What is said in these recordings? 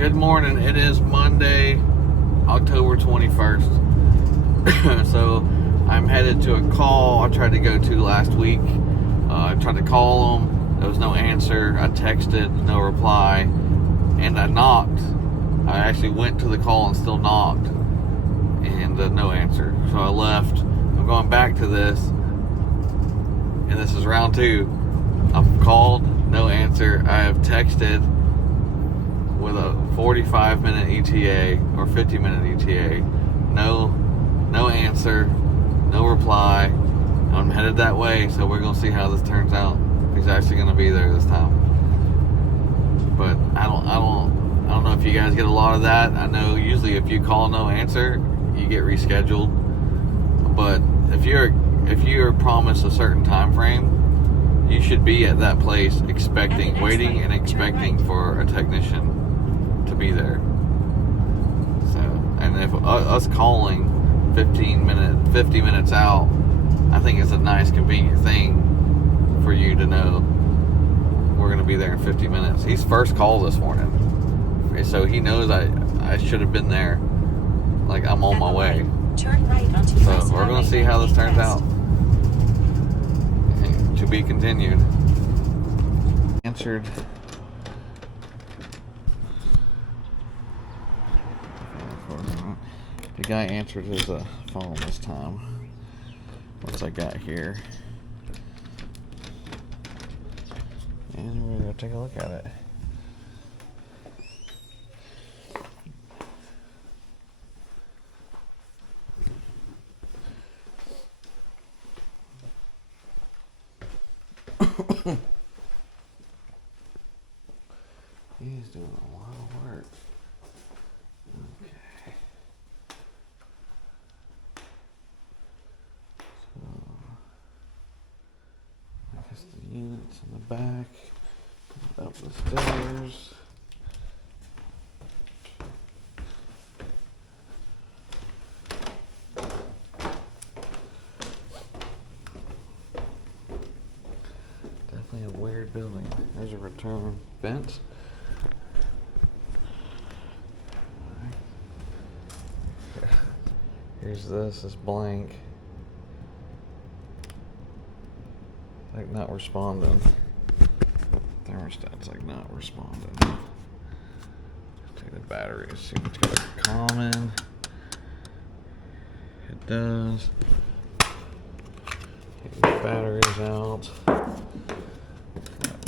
Good morning. It is Monday, October 21st. So I'm headed to a call I tried to go to last week. I tried to call them. There was no answer. I texted, no reply. And I knocked. I actually went to the call and still knocked. And no answer. So I left. I'm going back to this. And this is round 2. I've called, no answer. I have texted with a 45-minute ETA or 50-minute ETA. No answer, no reply. I'm headed that way, so we're gonna see how this turns out. If he's actually gonna be there this time. But I don't know if you guys get a lot of that. I know usually if you call no answer, you get rescheduled. But if you're promised a certain time frame, you should be at that place waiting and expecting for a technician to be there. So, and if us calling 50 minutes out, I think it's a nice convenient thing for you to know we're going to be there in 50 minutes. He's first call this morning, so he knows I should have been there. Like, I'm on my way. Turn right onto So we're going to see how this turns out. To be continued. Answered. The guy answered his phone this time. What's I got here? And we're going to take a look at it. He's doing a lot of work. Okay. So, I guess the unit's in the back. Up the stairs. Definitely a weird building. There's a return vent. Here's this is blank. Like not responding. Thermostat's like not responding. Take the battery, see if it's got a common. It does. Take the batteries out.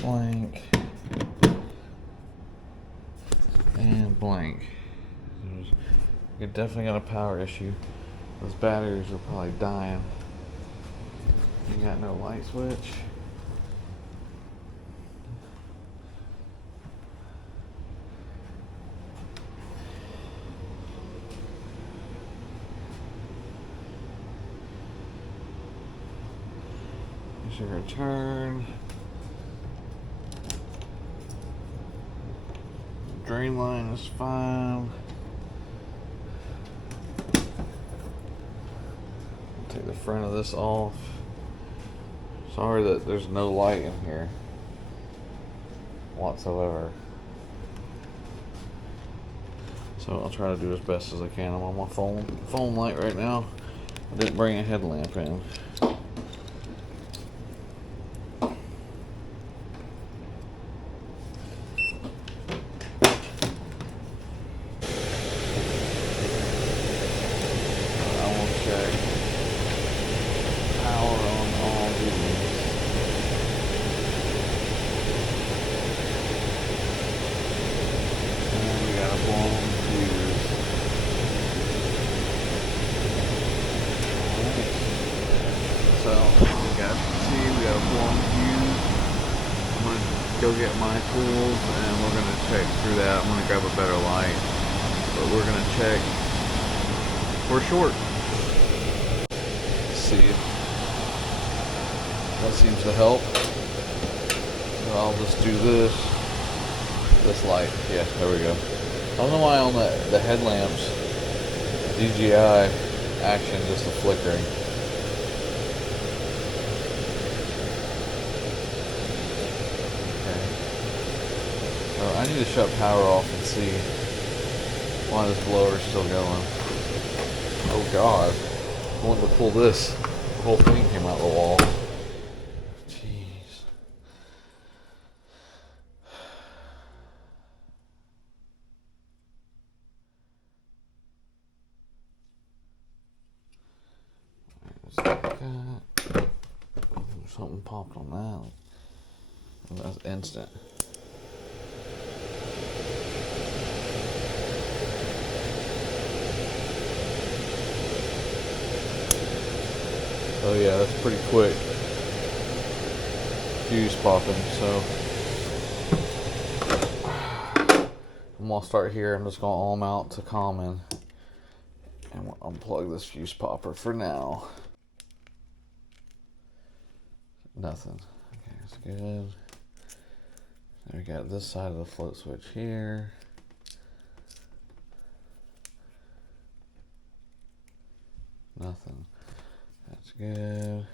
Blank. And blank. You definitely got a power issue. Those batteries are probably dying. You got no light switch. Here's your return. Drain line is fine. Take the front of this off. Sorry that there's no light in here whatsoever. So I'll try to do as best as I can. I'm on my phone light right now. I didn't bring a headlamp in. Go get my tools and we're going to check through that. I'm going to grab a better light, but we're going to check for short. Let's see if that seems to help. So I'll just do this light. Yeah, there we go. I don't know why on the headlamps DJI action just a flickering. I need to shut power off and see why this blower's still going. Oh God. I wanted to pull this. The whole thing came out of the wall. Jeez. Something popped on that. That's instant. Oh yeah, that's pretty quick. Fuse popping, so I'm gonna start here. I'm just gonna arm out to common and we'll unplug this fuse popper for now. Nothing. Okay, that's good. Then we got this side of the float switch here. Nothing. That's good.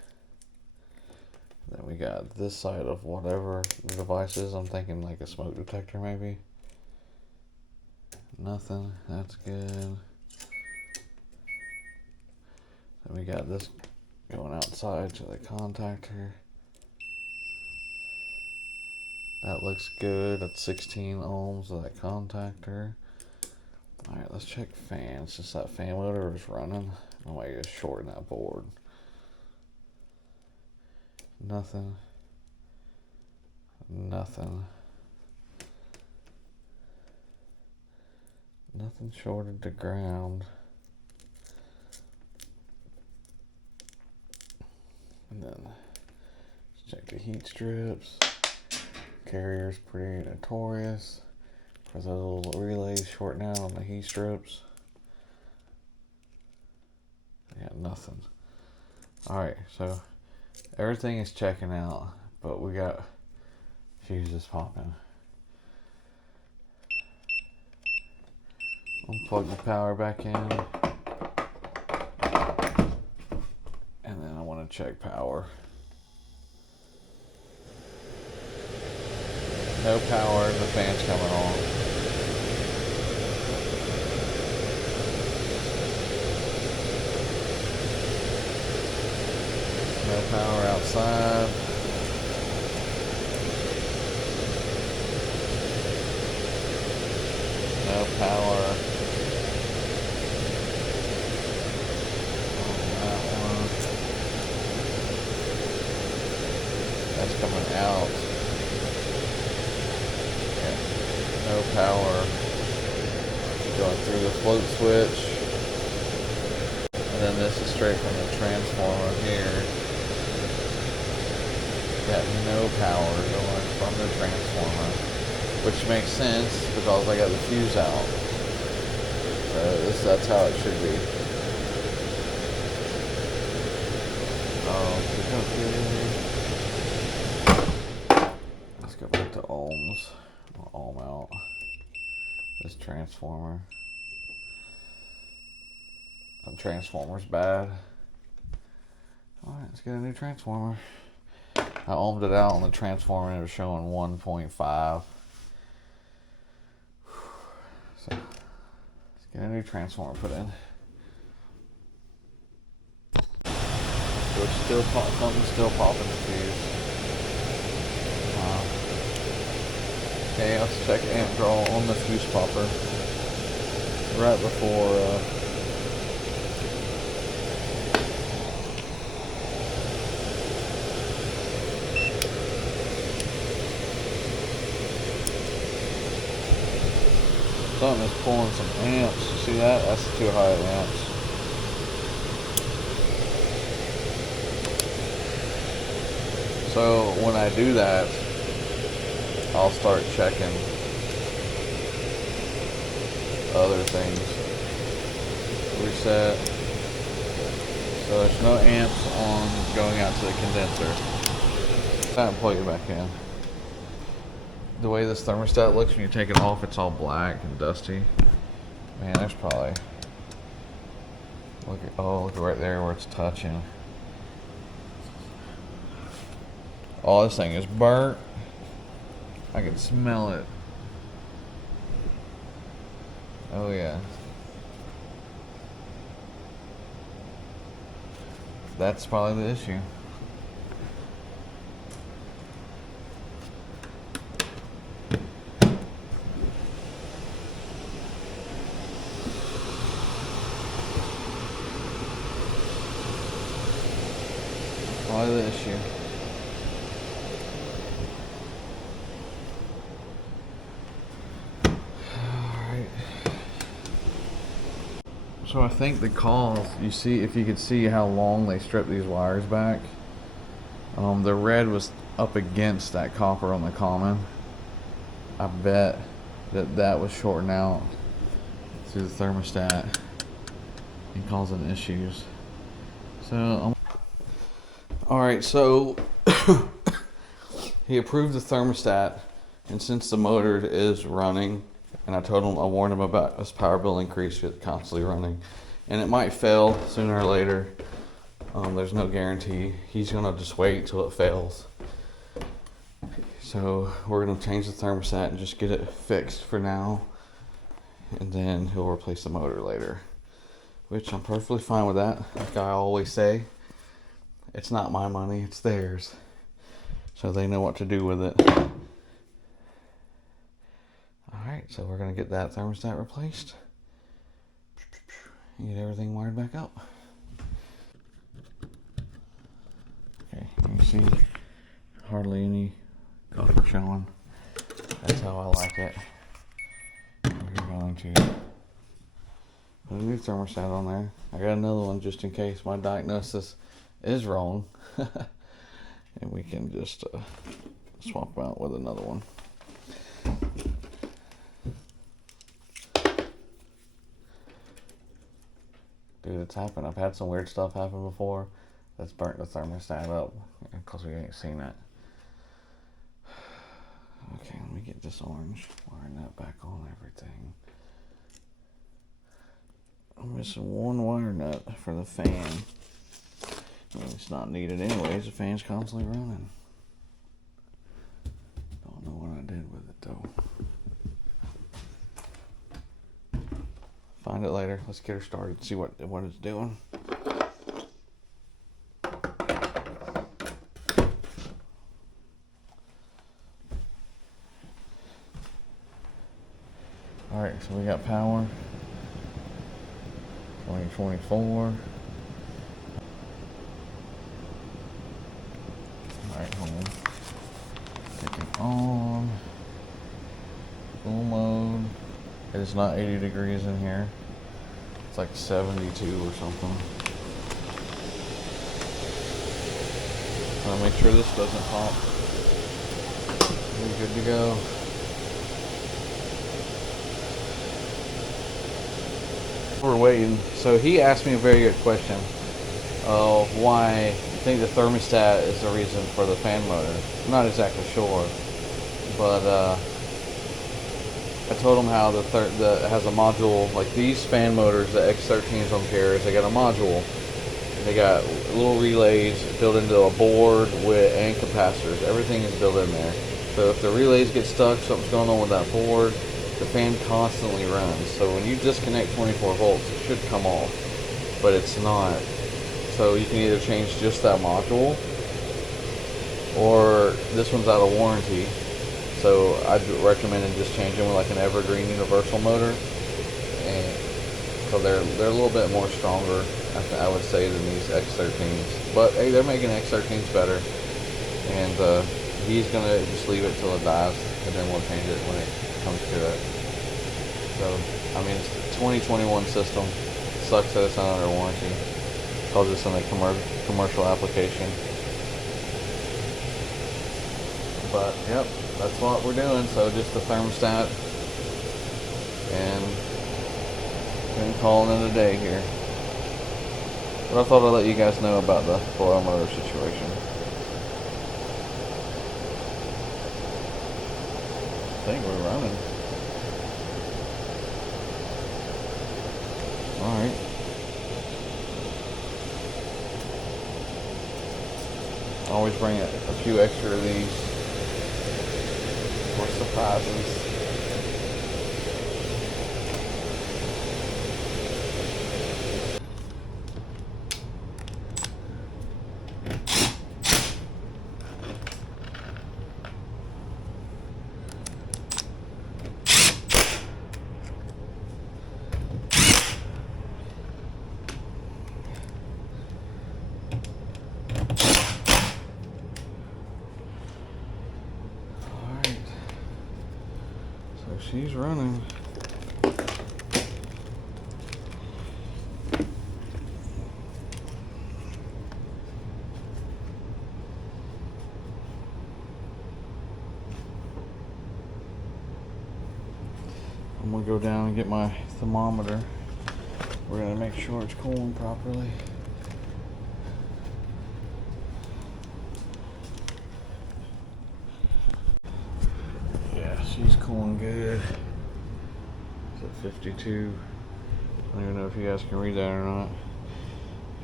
Then we got this side of whatever the device is. I'm thinking like a smoke detector maybe. Nothing. That's good. Then we got this going outside to the contactor. That looks good. That's 16 ohms of that contactor. Alright, let's check fans. Since that fan motor is running, I might just shorten that board. Nothing. Nothing. Nothing shorted to ground. And then let's check the heat strips. Carrier's pretty notorious for those little relays shorting out on the heat strips. Yeah, nothing. Alright, so everything is checking out, but we got fuses popping. Unplug the power back in. And then I want to check power. No power, the fan's coming on. No power outside. No power on that one. That's coming out. No power going through the float switch. And then this is straight from the transformer here. Got no power going from the transformer, which makes sense because I got the fuse out. So that's how it should be. Let's go back to ohms. I'll ohm out this transformer. The transformer's bad. Alright, let's get a new transformer. I ohmed it out on the transformer and it was showing 1.5. So let's get a new transformer put in. So it's still something's still popping the fuse. Okay, let's check amp draw on the fuse popper. Right before something is pulling some amps. You see that? That's too high amps. So when I do that, I'll start checking other things. Reset. So there's no amps on going out to the condenser. And plug it back in. The way this thermostat looks when you take it off, it's all black and dusty. Man, there's probably look right there where it's touching. Oh, this thing is burnt. I can smell it. Oh yeah. That's probably the issue. Probably the issue. Alright. So I think the cause, you see, if you could see how long they stripped these wires back, the red was up against that copper on the common. I bet that was shorting out through the thermostat and causing issues. So, alright, so he approved the thermostat, and since the motor is running, and I warned him about this power bill increase with constantly running, and it might fail sooner or later. There's no guarantee. He's gonna just wait till it fails. So we're gonna change the thermostat and just get it fixed for now, and then he'll replace the motor later, which I'm perfectly fine with that. Like I always say, it's not my money, it's theirs. So they know what to do with it. Alright, so we're going to get that thermostat replaced. Get everything wired back up. Okay, you can see hardly any copper showing. That's how I like it. We're going to put a new thermostat on there. I got another one just in case my diagnosis is wrong. And we can just swap out with another one. Dude, it's happened. I've had some weird stuff happen before that's burnt the thermostat up because we ain't seen it. Okay, let me get this orange, wiring that back on everything. I'm missing one wire nut for the fan. Well, it's not needed anyways, the fan's constantly running. Don't know what I did with it though. Find it later. Let's get her started, see what it's doing. Alright, so we got power. 2024. Alright, hold on. Take it on. Full mode. It is not 80 degrees in here. It's like 72 or something. I'll make sure this doesn't pop. We're good to go. We're waiting. So he asked me a very good question of why I think the thermostat is the reason for the fan motor. I'm not exactly sure, but I told him how it has a module, like these fan motors, the X13s on Pairs, they got a module. They got little relays built into a board and capacitors. Everything is built in there. So if the relays get stuck, something's going on with that board, the fan constantly runs. So when you disconnect 24 volts, it should come off, but it's not. So you can either change just that module, or this one's out of warranty. So I'd recommend just changing with like an evergreen universal motor, and so they're a little bit more stronger, I would say, than these X13s. But hey, they're making X13s better, and he's gonna just leave it till it dies, and then we'll change it when it comes to it. So I mean, it's a 2021 system. Sucks that it's not under warranty because it's in a commercial application. But yep, that's what we're doing. So just the thermostat, and been calling it a day here. But I thought I'd let you guys know about the foil motor situation. I think we're running. Alright. Always bring a few extra of these for surprises. she's running. I'm gonna go down and get my thermometer. We're gonna make sure it's cooling properly. Yeah, she's cooling good. It's at 52. I don't even know if you guys can read that or not.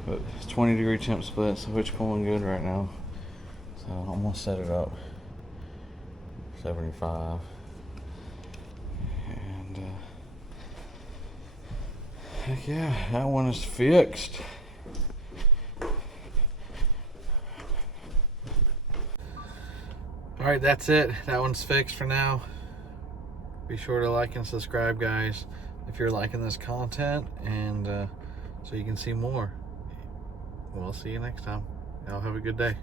But it's 20-degree temp split, so it's cooling good right now. So I'm gonna set it up 75. And heck yeah, that one is fixed. Alright, that's it. That one's fixed for now. Be sure to like and subscribe, guys, if you're liking this content, and so you can see more. We'll see you next time. Y'all have a good day.